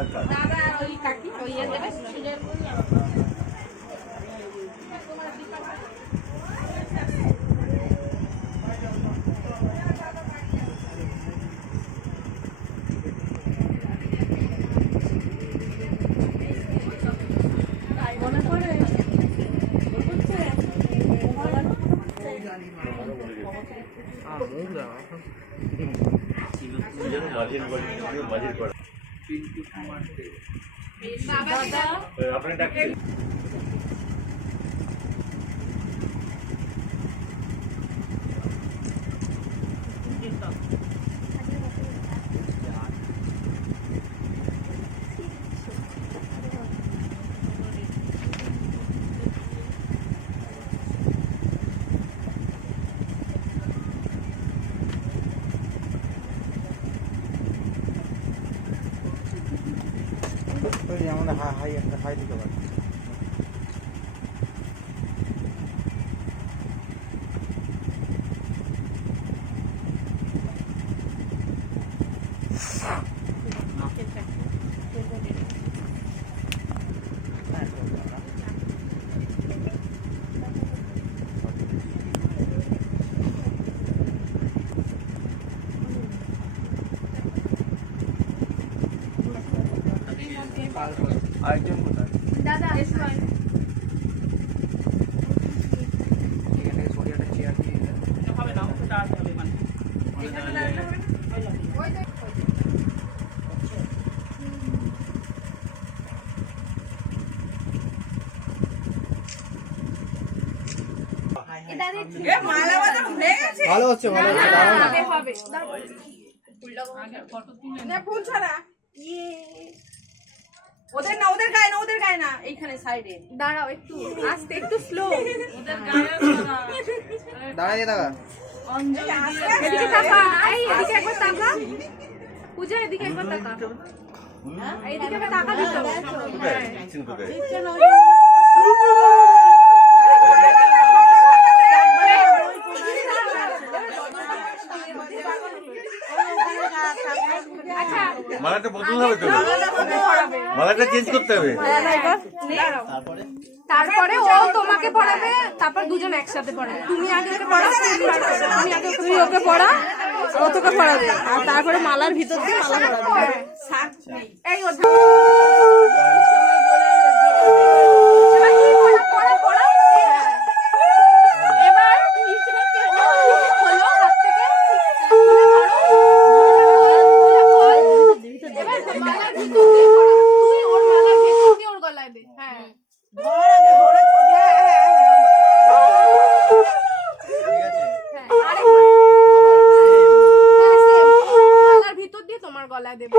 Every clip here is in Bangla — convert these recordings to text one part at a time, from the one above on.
দাদা ওই কাকি ওই দেবে হাই দিতে পারি আরেকজন কোথায় দাদা এখানে সরিয়ে একটা চেয়ার দিয়ে হবে না ওটা হবে মানে ভালো হচ্ছে ফুল ছাড়া ওদের না ওদের গায়ে না এইখানে সাইডে দাঁড়াও একটু আস্তে একটু স্লো ওদের গায়ে দাঁড়াই দাঁড়া এদিকে তাকা এদিকে একবার তাকা পূজা এদিকে একবার তাকা এইদিকে একবার তাকা দিতে মালাটা বদল হবে তো, মালাটা চেঞ্জ করতে হবে। তারপরে ও তোমাকে পড়াবে, তারপর দুজন একসাথে পড়াবে। তুমি আগে ওকে পড়াও, তুমি ওকে পড়া, ও তোকে পড়াবে, আর তারপরে মালার ভিতর দিয়ে মালা পড়াবে। এই ভিতর দিয়ে তোমার গলায় দেবে।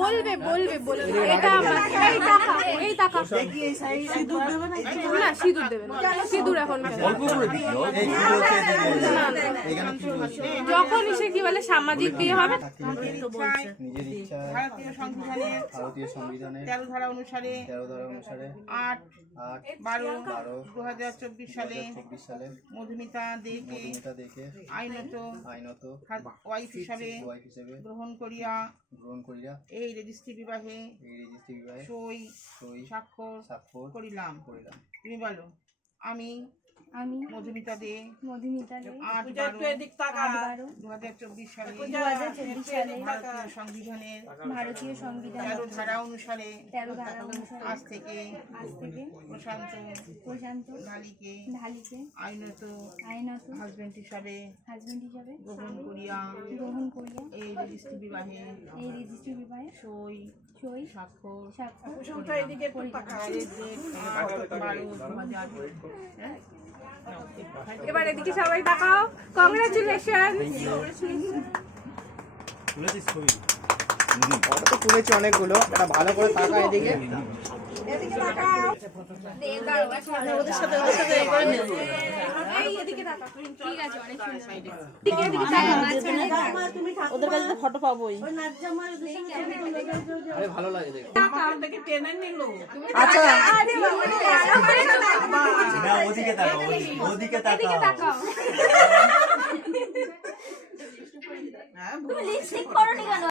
বলবে বলবে বলবে এটা এই টাকা সিঁদুর দেবে না, সিঁদুর দেবে না, সিঁদুর এখন যখন এসে কি বলে সামাজিক বিয়ে হবে ভারতীয় সংবিধানের 13 ধারা অনুসারে 8/12/2024 সালে মধুমিতা দেকে আইনত ওয়াইফ হিসাবে গ্রহণ করিয়া এই রেজিস্ট্রি বিবাহে সই স্বাক্ষর করিলাম। তুমি বলো। আমি মধুমিতা দে 8/12/2024 সালে ভারতীয় সংবিধানের 13 ধারা অনুসারে আজ থেকে প্রশান্ত ঢালিকে আইনত হাজবেন্ড হিসাবে গ্রহণ করিয়া এই রেজিস্ট্রি বিবাহে সই স্বাক্ষর এবার এদিকে সবাই তাকাও। কংগ্রাচুলেশন। তুলেছি অনেকগুলো, ভালো করে তাকা এদিকে। ওদের সাথে এই করে নেব। এই এদিকে তাকা। ঠিক আছে, অনেক সুন্দর। এদিকে তাকা। ওদের কাছে তো ফটো পাবোই। আরে ভালো লাগে দেখো। আচ্ছা, না ওদিকে তাকাও, ওদিকে তাকাও। তুমি লিপস্টিক পরনি কেন?